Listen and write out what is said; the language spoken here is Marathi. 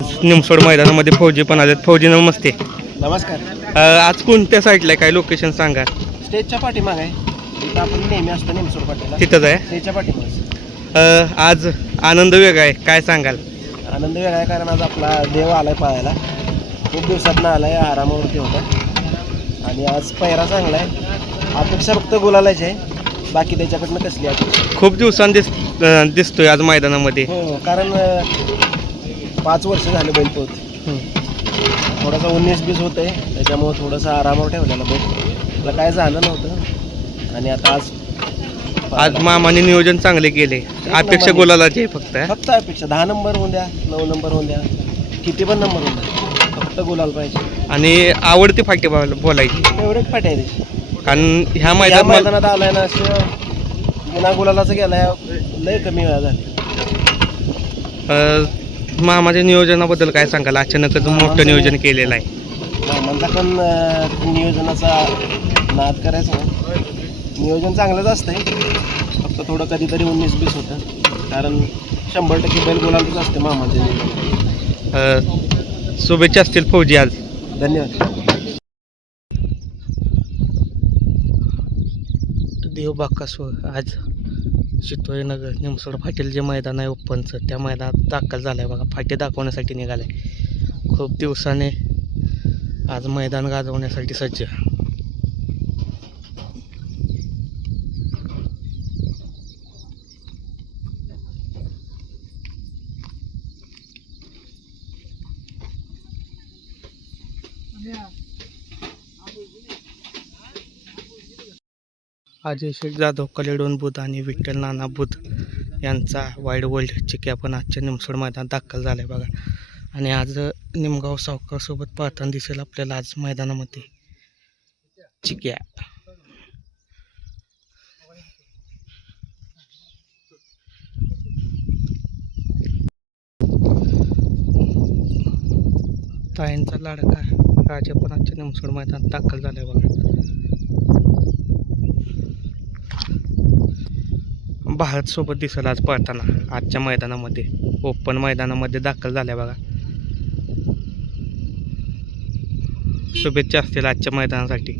निमसोड मैदानामध्ये फौजी पण आलेत. फौजी नमस्ते. नमस्कार. आज कोणत्या साईडला काय लोकेशन सांगा. स्टेजच्या पाठीमागे आहे. इथं आपण नेहमी असतो निमसोड पाठीला. तिथंच आहे. स्टेजच्या पाठीमागे. आज आनंद वेगळा आहे, काय सांगाल. आनंद वेगळा आहे कारण आज आपला देव आलाय पाहायला. खूप दिवसातनं आलाय, आरामावरती होता आणि आज पहिरा चांगला आहे. अपेक्षा फक्त गुलालाची आहे, बाकी त्याच्याकडनं कसली अपेक्षा. खूप दिवसांनी दिसतोय आज मैदानामध्ये. हो, कारण 5 वर्ष झाले बैल पोहत. थोडासा 19-20 होतं आहे, त्याच्यामुळं थोडंसं आरामावर ठेवलेला बैल. त्याला काय झालं नव्हतं आणि आता आज मामाने नियोजन चांगले केले. अपेक्षा गुलालाची आहे फक्त अपेक्षा 10 नंबर होऊन द्या, 9 नंबर होऊन द्या, किती पण नंबर होऊन द्या, फक्त गुलाल पाहिजे. आणि आवडती फाटी बोलायची फेवरेट फाटी आहे त्याची. कारण ह्या मैदानात आलाय ना, असं पुन्हा गुलालाचं गेलाय लय कमी वेळा झाला. मामाच्या नियोजनाबद्दल काय सांगाल. अचानकच मोठं नियोजन केलेलं आहे. मामांचा पण नियोजनाचा नाद करायचा ना. नियोजन चांगलंच असतंय, फक्त थोडं कधीतरी 19-20 होतं, कारण 100% बैल गुलालच असते मामाच्या नियोजन. शुभेच्छा असतील फौजी आज. धन्यवाद. देव बाकासवर आज चितोळीनगर निमसोड फाटील जे मैदान आहे ओपनचं, त्या मैदानात दाखल झालं आहे बघा. फाटी दाखवण्यासाठी निघालं आहे. खूप दिवसाने आज मैदान गाजवण्यासाठी सज्ज. अजय शेख जाधव, कलेडोन बुध आणि विठ्ठल नाना बुध यांचा वाईड वर्ल्ड चिक्या पण आजच्या निमसोड मैदानात दाखल झाला आहे बघा. आणि आज निमगाव सावकारसोबत पाहताना दिसेल आपल्याला आज मैदानामध्ये चिक्या. ताईंचा लाडका राजा पण आजच्या निमसोड मैदानात दाखल झाला आहे बघा. भारत सोबत दिसेल आज पळताना आजच्या मैदानामध्ये, ओपन मैदानामध्ये दाखल झाल्या बघा. शुभेच्छा असतील आजच्या मैदानासाठी.